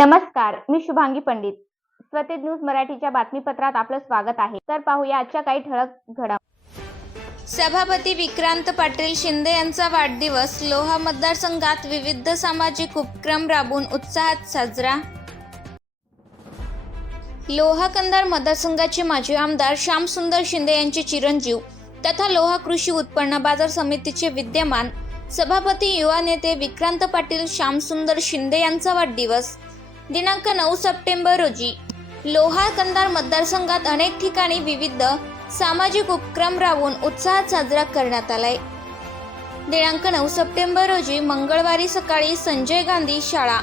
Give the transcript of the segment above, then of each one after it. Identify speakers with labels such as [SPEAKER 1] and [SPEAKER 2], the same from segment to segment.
[SPEAKER 1] नमस्कार मी शुभांगी पंडित. स्वतेज न्यूज मराठीच्या बातमीपत्रात आपलं स्वागत आहे. तर पाहूया आजच्या काही ठळक घडा
[SPEAKER 2] सभापती विक्रांत पाटील शिंदे यांचा वाढदिवस लोहा मतदारसंघात विविध सामाजिक उपक्रम राबवून उत्साहात साजरा. लोहा कंदार मतदारसंघाचे माजी आमदार श्यामसुंदर शिंदे यांचे चिरंजीव तथा लोहा कृषी उत्पन्न बाजार समितीचे विद्यमान सभापती युवा नेते विक्रांत पाटील श्यामसुंदर शिंदे यांचा वाढदिवस. दिनांक नऊ सप्टेंबर रोजी लोहा कंधार मतदारसंघात अनेक ठिकाणी विविध सामाजिक उपक्रम राबवून उत्साहात साजरा करण्यात आलाय. दिनांक नऊ सप्टेंबर रोजी मंगळवारी सकाळी संजय गांधी शाळा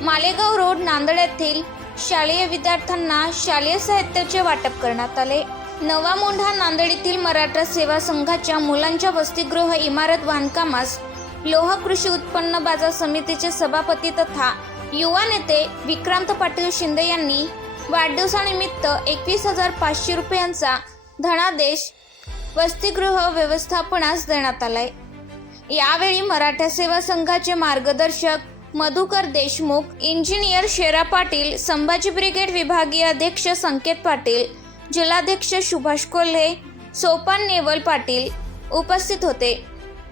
[SPEAKER 2] मालेगाव रोड नांदेड येथील शालेय विद्यार्थ्यांना शालेय साहित्याचे वाटप करण्यात आले. नवा मोंढा नांदेड येथील मराठा सेवा संघाच्या मुलांच्या वसतिगृह इमारत बांधकामास लोहा कृषी उत्पन्न बाजार समितीचे सभापती तथा युवा नेते विक्रांत पाटील शिंदे यांनी वाढदिवसानिमित्त एकवीस हजार पाचशे रुपयांचा धनादेश वसतिगृह व्यवस्थापनास देण्यात आलाय. यावेळी मराठा सेवा संघाचे मार्गदर्शक मधुकर देशमुख इंजिनियर शेरा पाटील संभाजी ब्रिगेड विभागीय अध्यक्ष संकेत पाटील जिल्हाध्यक्ष सुभाष कोल्हे सोपान नेवल पाटील उपस्थित होते.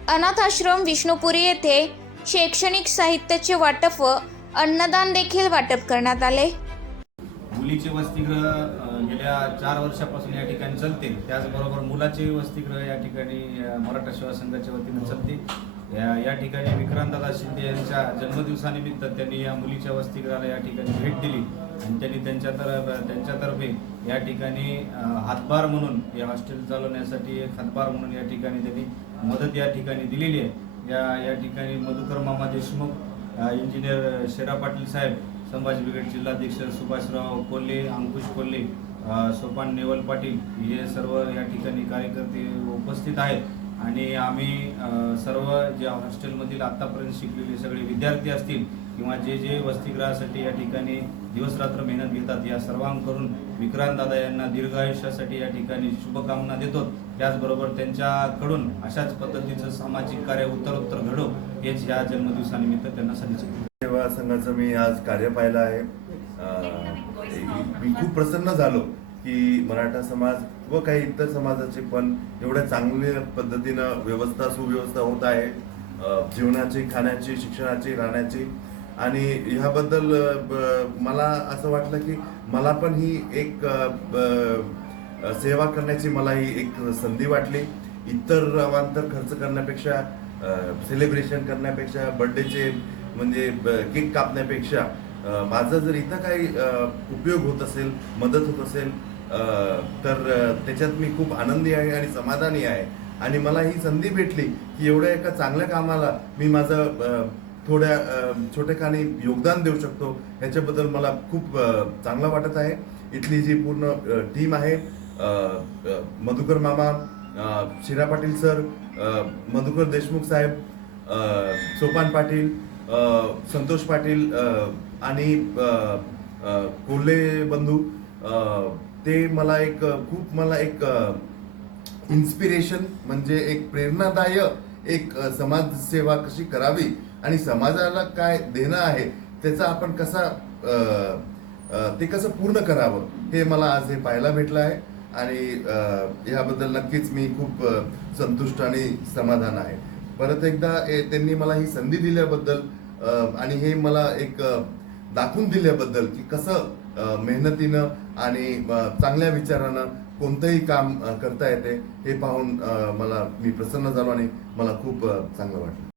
[SPEAKER 2] अनाथ आश्रम विष्णुपुरी येथे शैक्षणिक साहित्याचे वाटप व अन्नदान देखील वाटप करण्यात आले.
[SPEAKER 3] मुलीचे वसतिगृह गेल्या चार वर्षापासून या ठिकाणी चालते. त्याचबरोबर मुलाचे वसतिगृह या ठिकाणी मराठा सेवा संघाच्या वतीने चालते. या या ठिकाणी विक्रांतदादा शिंदे यांच्या जन्मदिवसानिमित्त त्यांनी या मुलीच्या वसतिगृहाला या ठिकाणी भेट दिली. आणि त्यांनी त्यांच्या तर त्यांच्यातर्फे या ठिकाणी हातभार म्हणून हे हॉस्टेल चालवण्यासाठी एक हातभार म्हणून या ठिकाणी त्यांनी मदत या ठिकाणी दिलेली आहे. या या ठिकाणी मधुकर मामा देशमुख इंजिनियर शेरा पाटील साहेब संभाजी ब्रिगेड जिल्हाध्यक्ष सुभाषराव कोल्हे अंकुश कोल्हे सोपान नेवल पाटील हे सर्व या ठिकाणी कार्यकर्ते उपस्थित आहेत. आणि आम्ही सर्व ज्या हॉस्टेलमधील आत्तापर्यंत शिकलेले सगळे विद्यार्थी असतील किंवा जे जे वसतिगृहासाठी या ठिकाणी दिवसरात्र मेहनत घेतात या सर्वांकडून विक्रांत दादा यांना दीर्घ आयुष्यासाठी या ठिकाणी शुभकामना देतो. त्याचबरोबर त्यांच्याकडून अशाच पद्धतीचं सामाजिक कार्य उत्तरोत्तर घडो हेच या जन्मदिवसानिमित्त त्यांना सदिच्छा
[SPEAKER 4] सेवा संघाचं मी आज कार्य पाहिलं आहे. मी खूप प्रसन्न झालो. की मराठा समाज व काही इतर समाजाचे पण एवढ्या चांगल्या पद्धतीनं व्यवस्था सुव्यवस्था होत आहे. जेवणाची खाण्याची शिक्षणाची राहण्याची. आणि ह्याबद्दल ब- मला असं वाटलं की मला पण ही एक सेवा करण्याची मला ही एक संधी वाटली. इतर अवांतर खर्च करण्यापेक्षा सेलिब्रेशन करण्यापेक्षा बर्थडेचे म्हणजे केक कापण्यापेक्षा माझा जर इथं काही उपयोग होत असेल मदत होत असेल तर त्याच्यात मी खूप आनंदी आहे आणि समाधानी आहे. आणि मला ही संधी भेटली की एवढ्या एका चांगल्या कामाला मी माझं थोड्या छोट्याखानी छोटेखानी योगदान देऊ शकतो. ह्याच्याबद्दल मला खूप चांगलं वाटत आहे. इथली जी पूर्ण टीम आहे मधुकर मामा शिरा पाटील सर मधुकर देशमुख साहेब सोपान पाटील संतोष पाटील आणि कोल्हे बंधू ते मला एक खूप मला एक इन्स्पिरेशन म्हणजे एक प्रेरणादायक एक समाजसेवा कशी करावी आणि समाजाला काय देणं आहे त्याचा आपण कसा ते कसं पूर्ण करावं हे मला आज हे पाहायला भेटलं आहे. आणि याबद्दल नक्कीच मी खूप संतुष्ट आणि समाधान आहे. परत एकदा ए, त्यांनी मला ही संधी दिल्याबद्दल आणि हे मला एक दाखवून दिल्याबद्दल की कसं मेहनतीनं आणि चांगल्या विचारानं कोणतंही काम करता येते हे पाहून मला मी प्रसन्न झालो आणि मला खूप चांगलं वाटलं.